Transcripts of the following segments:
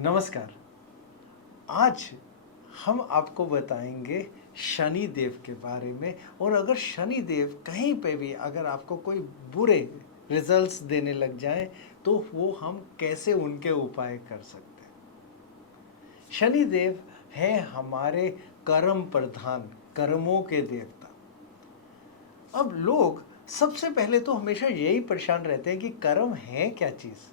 नमस्कार। आज हम आपको बताएंगे शनि देव के बारे में। और अगर शनि देव कहीं पे भी अगर आपको कोई बुरे रिजल्ट्स देने लग जाएं तो वो हम कैसे उनके उपाय कर सकते हैं। शनि देव है हमारे कर्म प्रधान, कर्मों के देवता। अब लोग सबसे पहले तो हमेशा यही परेशान रहते हैं कि कर्म है क्या चीज़।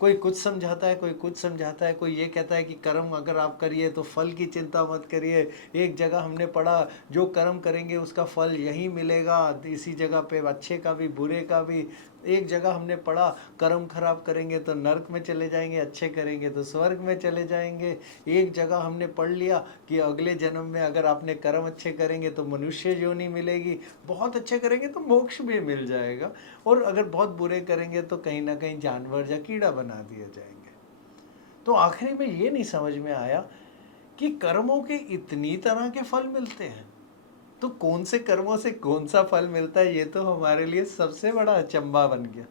कोई कुछ समझाता है, कोई कुछ समझाता है, कोई ये कहता है कि कर्म अगर आप करिए तो फल की चिंता मत करिए। एक जगह हमने पढ़ा, जो कर्म करेंगे उसका फल यही मिलेगा, इसी जगह पे अच्छे का भी बुरे का भी। एक जगह हमने पढ़ा, कर्म खराब करेंगे तो नरक में चले जाएंगे, अच्छे करेंगे तो स्वर्ग में चले जाएंगे। एक जगह हमने पढ़ लिया कि अगले जन्म में अगर आपने कर्म अच्छे करेंगे तो मनुष्य योनि मिलेगी, बहुत अच्छे करेंगे तो मोक्ष भी मिल जाएगा, और अगर बहुत बुरे करेंगे तो कहीं ना कहीं जानवर या कीड़ा बना दिए जाएंगे। तो आखिरी में ये नहीं समझ में आया कि कर्मों के इतनी तरह के फल मिलते हैं, तो कौन से कर्मों से कौन सा फल मिलता है, ये तो हमारे लिए सबसे बड़ा अचंभा बन गया।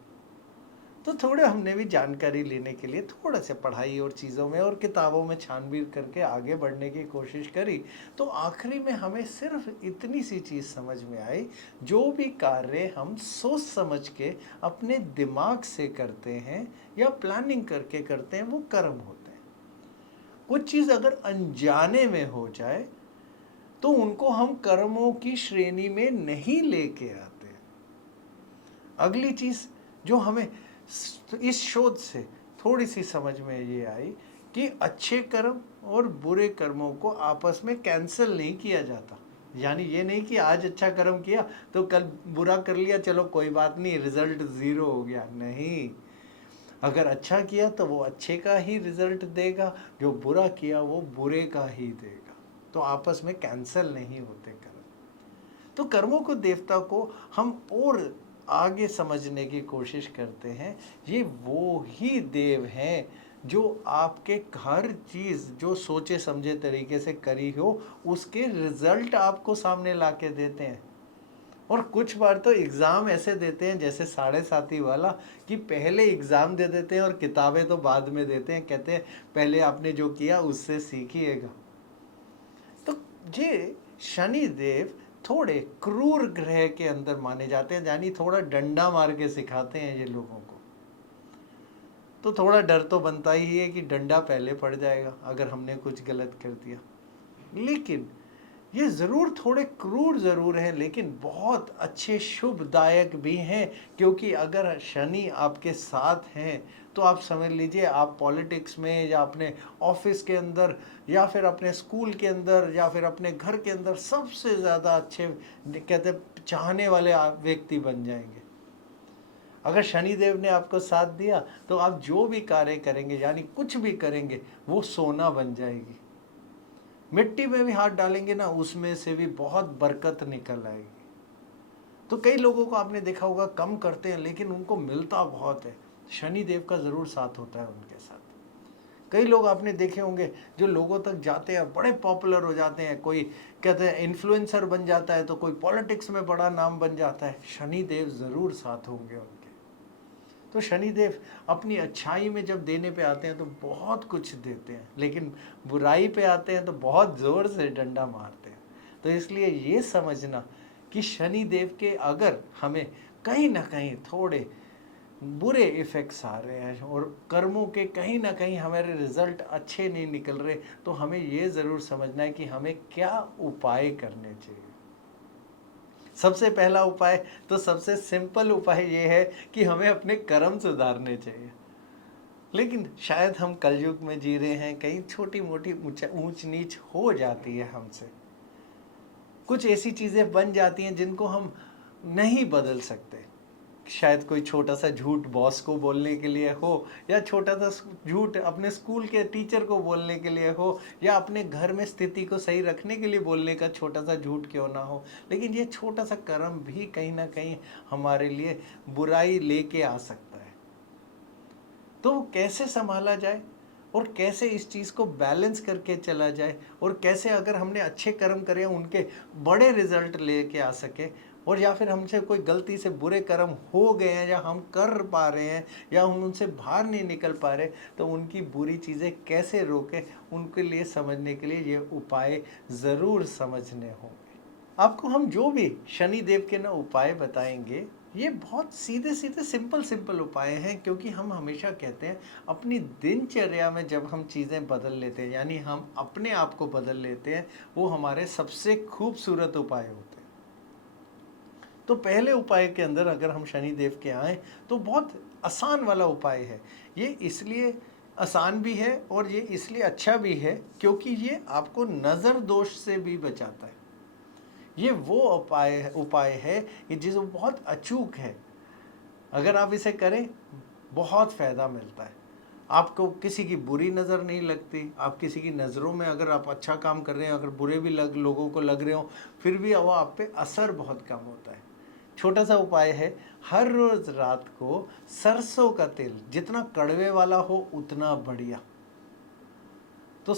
तो थोड़े हमने भी जानकारी लेने के लिए थोड़ा सा पढ़ाई और चीज़ों में और किताबों में छानबीन करके आगे बढ़ने की कोशिश करी। तो आखिरी में हमें सिर्फ इतनी सी चीज़ समझ में आई, जो भी कार्य हम सोच समझ के अपने दिमाग से करते हैं या प्लानिंग करके करते हैं वो कर्म होते हैं। कुछ चीज़ अगर अनजाने में हो जाए तो उनको हम कर्मों की श्रेणी में नहीं लेके आते। अगली चीज़ जो हमें इस शोध से थोड़ी सी समझ में ये आई कि अच्छे कर्म और बुरे कर्मों को आपस में कैंसिल नहीं किया जाता। यानी ये नहीं कि आज अच्छा कर्म किया तो कल बुरा कर लिया, चलो कोई बात नहीं, रिजल्ट ज़ीरो हो गया। नहीं, अगर अच्छा किया तो वो अच्छे का ही रिजल्ट देगा, जो बुरा किया वो बुरे का ही देगा। तो आपस में कैंसिल नहीं होते कर्म। तो कर्मों को, देवता को हम और आगे समझने की कोशिश करते हैं। ये वो ही देव हैं जो आपके हर चीज़ जो सोचे समझे तरीके से करी हो उसके रिजल्ट आपको सामने ला के देते हैं। और कुछ बार तो एग्ज़ाम ऐसे देते हैं जैसे साढ़े साथी वाला, कि पहले एग्ज़ाम दे देते हैं और किताबें तो बाद में देते हैं। कहते हैं पहले आपने जो किया उससे सीखिएगा। तो ये शनि देव थोड़े क्रूर ग्रह के अंदर माने जाते हैं, यानी थोड़ा डंडा मार के सिखाते हैं ये लोगों को। तो थोड़ा डर तो बनता ही है कि डंडा पहले पड़ जाएगा अगर हमने कुछ गलत कर दिया। लेकिन ये ज़रूर थोड़े क्रूर ज़रूर हैं, लेकिन बहुत अच्छे शुभदायक भी हैं। क्योंकि अगर शनि आपके साथ हैं तो आप समझ लीजिए, आप पॉलिटिक्स में या अपने ऑफिस के अंदर या फिर अपने स्कूल के अंदर या फिर अपने घर के अंदर सबसे ज़्यादा अच्छे, कहते चाहने वाले आप व्यक्ति बन जाएंगे। अगर शनिदेव ने आपको साथ दिया तो आप जो भी कार्य करेंगे, यानी कुछ भी करेंगे, वो सोना बन जाएगी। मिट्टी में भी हाथ डालेंगे ना, उसमें से भी बहुत बरकत निकल आएगी। तो कई लोगों को आपने देखा होगा कम करते हैं लेकिन उनको मिलता बहुत है। शनि देव का ज़रूर साथ होता है उनके साथ। कई लोग आपने देखे होंगे जो लोगों तक जाते हैं, बड़े पॉपुलर हो जाते हैं। कोई कहते हैं इन्फ्लुएंसर बन जाता है, तो कोई पॉलिटिक्स में बड़ा नाम बन जाता है। शनि देव ज़रूर साथ होंगे उनके। तो शनिदेव अपनी अच्छाई में जब देने पे आते हैं तो बहुत कुछ देते हैं, लेकिन बुराई पे आते हैं तो बहुत ज़ोर से डंडा मारते हैं। तो इसलिए ये समझना कि शनिदेव के अगर हमें कहीं ना कहीं थोड़े बुरे इफ़ेक्ट्स आ रहे हैं और कर्मों के कहीं ना कहीं हमारे रिजल्ट अच्छे नहीं निकल रहे, तो हमें ये ज़रूर समझना है कि हमें क्या उपाय करने चाहिए। सबसे पहला उपाय तो सबसे सिंपल उपाय ये है कि हमें अपने कर्म सुधारने चाहिए। लेकिन शायद हम कलयुग में जी रहे हैं, कहीं छोटी मोटी ऊंच नीच हो जाती है हमसे। कुछ ऐसी चीज़ें बन जाती हैं जिनको हम नहीं बदल सकते। शायद कोई छोटा सा झूठ बॉस को बोलने के लिए हो, या छोटा सा झूठ अपने स्कूल के टीचर को बोलने के लिए हो, या अपने घर में स्थिति को सही रखने के लिए बोलने का छोटा सा झूठ क्यों ना हो। लेकिन ये छोटा सा कर्म भी कहीं ना कहीं हमारे लिए बुराई लेके आ सकता है। तो कैसे संभाला जाए और कैसे इस चीज़ को बैलेंस करके चला जाए, और कैसे अगर हमने अच्छे कर्म करे उनके बड़े रिजल्ट लेके आ सके, और या फिर हमसे कोई गलती से बुरे कर्म हो गए हैं या हम कर पा रहे हैं या हम उनसे बाहर नहीं निकल पा रहे, तो उनकी बुरी चीज़ें कैसे रोकें, उनके लिए समझने के लिए ये उपाय ज़रूर समझने होंगे। आपको हम जो भी शनि देव के ना उपाय बताएंगे, ये बहुत सीधे सीधे सिंपल सिंपल उपाय हैं, क्योंकि हम हमेशा कहते हैं अपनी दिनचर्या में जब हम चीज़ें बदल लेते हैं, यानी हम अपने आप को बदल लेते हैं, वो हमारे सबसे खूबसूरत उपाय होते हैं। तो पहले उपाय के अंदर अगर हम शनि देव के आए तो बहुत आसान वाला उपाय है। ये इसलिए आसान भी है और ये इसलिए अच्छा भी है क्योंकि ये आपको नज़र दोष से भी बचाता है। ये वो उपाय है कि जिसे बहुत अचूक है। अगर आप इसे करें बहुत फ़ायदा मिलता है। आपको किसी की बुरी नज़र नहीं लगती, आप किसी की नज़रों में अगर आप अच्छा काम कर रहे हैं, अगर बुरे भी लोगों को लग रहे हो, फिर भी वो आप पे असर बहुत कम होता है। छोटा सा उपाय है, हर रोज़ रात को सरसों का तेल, जितना कड़वे वाला हो उतना बढ़िया। तो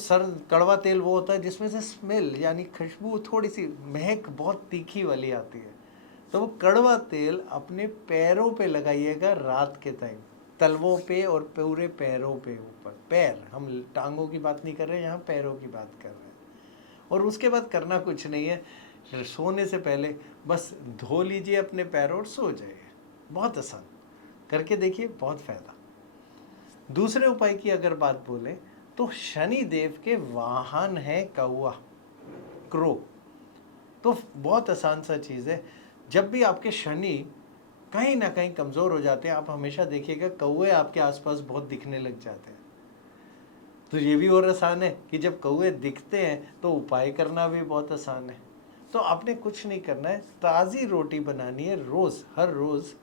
कड़वा तेल वो होता है जिसमें से स्मेल यानी खुशबू, थोड़ी सी महक बहुत तीखी वाली आती है। तो वो कड़वा तेल अपने पैरों पे लगाइएगा रात के टाइम, तलवों पे और पूरे पैरों पे ऊपर। पैर, हम टांगों की बात नहीं कर रहे हैं, यहाँ पैरों की बात कर रहे हैं। और उसके बाद करना कुछ नहीं है, सोने से पहले बस धो लीजिए अपने पैर और सो जाइए। बहुत आसान, करके देखिए, बहुत फायदा। दूसरे उपाय की अगर बात बोलें तो शनि देव के वाहन है कौआ, क्रो। तो बहुत आसान सा चीज़ है, जब भी आपके शनि कहीं ना कहीं कमज़ोर हो जाते हैं, आप हमेशा देखिएगा कौए आपके आसपास बहुत दिखने लग जाते हैं। तो ये भी और आसान है कि जब कौए दिखते हैं तो उपाय करना भी बहुत आसान है। तो आपने कुछ नहीं करना है, ताज़ी रोटी बनानी है रोज़, हर रोज़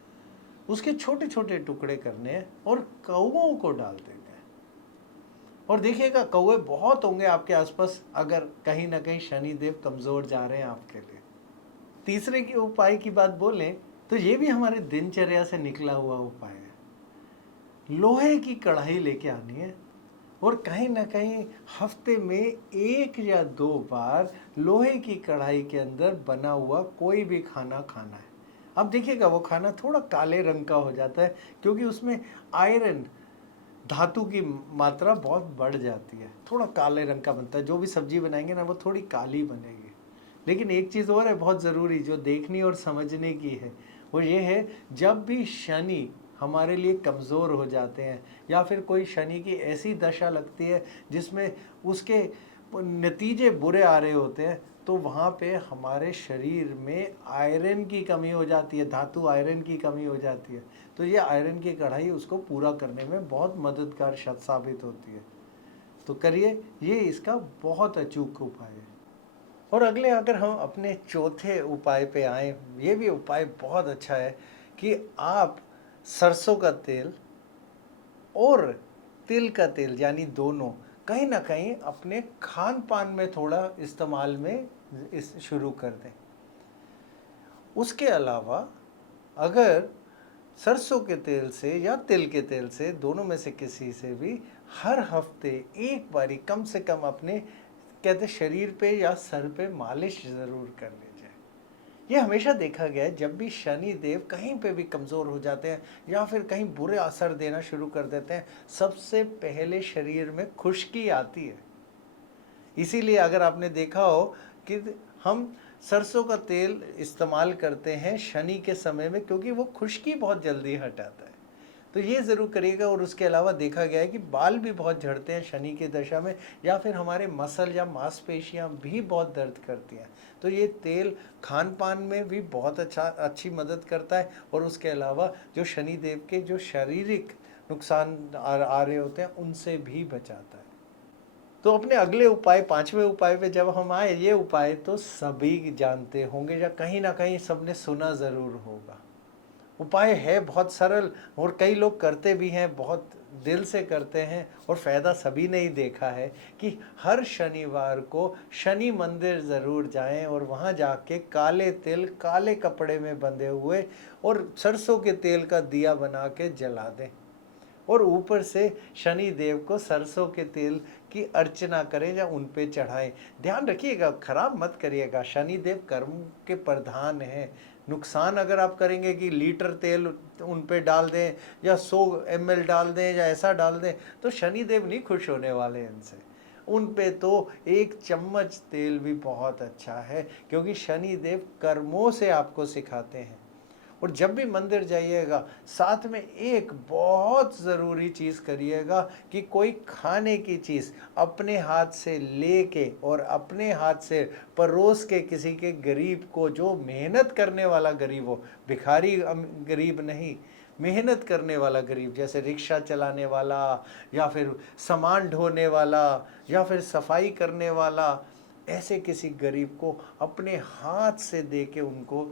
उसके छोटे छोटे टुकड़े करने हैं और कौओं को डाल देना है। और देखिएगा कौए बहुत होंगे आपके आसपास अगर कहीं ना कहीं शनि देव कमज़ोर जा रहे हैं आपके लिए। तीसरे के उपाय की बात बोलें तो ये भी हमारे दिनचर्या से निकला हुआ उपाय है। लोहे की कढ़ाई लेके आनी है और कहीं ना कहीं हफ्ते में 1 या 2 बार लोहे की कढ़ाई के अंदर बना हुआ कोई भी खाना खाना है। अब देखिएगा वो खाना थोड़ा काले रंग का हो जाता है क्योंकि उसमें आयरन, धातु की मात्रा बहुत बढ़ जाती है, थोड़ा काले रंग का बनता है। जो भी सब्जी बनाएंगे ना वो थोड़ी काली बनेगी। लेकिन एक चीज़ और है बहुत ज़रूरी जो देखनी और समझने की है, वो ये है, जब भी शनि हमारे लिए कमज़ोर हो जाते हैं या फिर कोई शनि की ऐसी दशा लगती है जिसमें उसके नतीजे बुरे आ रहे होते हैं, तो वहाँ पे हमारे शरीर में आयरन की कमी हो जाती है, धातु आयरन की कमी हो जाती है। तो ये आयरन की कढ़ाई उसको पूरा करने में बहुत मददगार साबित होती है। तो करिए, ये इसका बहुत अचूक उपाय है। और अगले अगर हम अपने चौथे उपाय पे आए, ये भी उपाय बहुत अच्छा है कि आप सरसों का तेल और तिल का तेल यानी दोनों कहीं ना कहीं अपने खान पान में थोड़ा इस्तेमाल में इस शुरू कर दें। उसके अलावा अगर सरसों के तेल से या तिल के तेल से, दोनों में से किसी से भी हर हफ्ते एक बारी कम से कम अपने कहते शरीर पे या सर पे मालिश ज़रूर कर लीजिए। ये हमेशा देखा गया है जब भी शनि देव कहीं पे भी कमज़ोर हो जाते हैं या फिर कहीं बुरे असर देना शुरू कर देते हैं, सबसे पहले शरीर में खुश्की आती है। इसीलिए अगर आपने देखा हो कि हम सरसों का तेल इस्तेमाल करते हैं शनि के समय में क्योंकि वो खुश्की बहुत जल्दी हटाता है। तो ये ज़रूर करिएगा। और उसके अलावा देखा गया है कि बाल भी बहुत झड़ते हैं शनि की दशा में, या फिर हमारे मसल या मांसपेशियां भी बहुत दर्द करती हैं। तो ये तेल खान पान में भी बहुत अच्छी मदद करता है और उसके अलावा जो शनि देव के जो शारीरिक नुकसान आ रहे होते हैं उनसे भी बचाता है। तो अपने अगले उपाय, पांचवें उपाय पे जब हम आए, ये उपाय तो सभी जानते होंगे या कहीं ना कहीं सबने सुना ज़रूर होगा। उपाय है बहुत सरल और कई लोग करते भी हैं, बहुत दिल से करते हैं और फ़ायदा सभी ने ही देखा है कि हर शनिवार को शनि मंदिर ज़रूर जाएं और वहाँ जाके काले तिल काले कपड़े में बंधे हुए और सरसों के तेल का दिया बना के जला दें और ऊपर से शनि देव को सरसों के तेल की अर्चना करें या उन पे चढ़ाएं। ध्यान रखिएगा, खराब मत करिएगा, शनि देव कर्म के प्रधान हैं, नुकसान अगर आप करेंगे कि लीटर तेल उन पे डाल दें या 100 ml डाल दें या ऐसा डाल दें, तो शनिदेव नहीं खुश होने वाले इनसे। उन पे तो एक चम्मच तेल भी बहुत अच्छा है, क्योंकि शनिदेव कर्मों से आपको सिखाते हैं। और जब भी मंदिर जाइएगा, साथ में एक बहुत ज़रूरी चीज़ करिएगा कि कोई खाने की चीज़ अपने हाथ से लेके और अपने हाथ से परोस के किसी के गरीब को, जो मेहनत करने वाला गरीब हो, भिखारी गरीब नहीं, मेहनत करने वाला गरीब, जैसे रिक्शा चलाने वाला या फिर सामान ढोने वाला या फिर सफाई करने वाला, ऐसे किसी गरीब को अपने हाथ से दे के उनको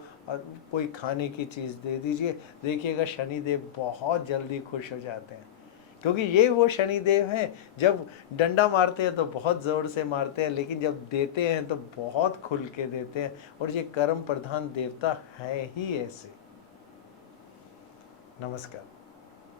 कोई खाने की चीज़ दे दीजिए। देखिएगा शनिदेव बहुत जल्दी खुश हो जाते हैं, क्योंकि ये वो शनिदेव हैं, जब डंडा मारते हैं तो बहुत ज़ोर से मारते हैं, लेकिन जब देते हैं तो बहुत खुल के देते हैं। और ये कर्म प्रधान देवता है ही ऐसे। नमस्कार।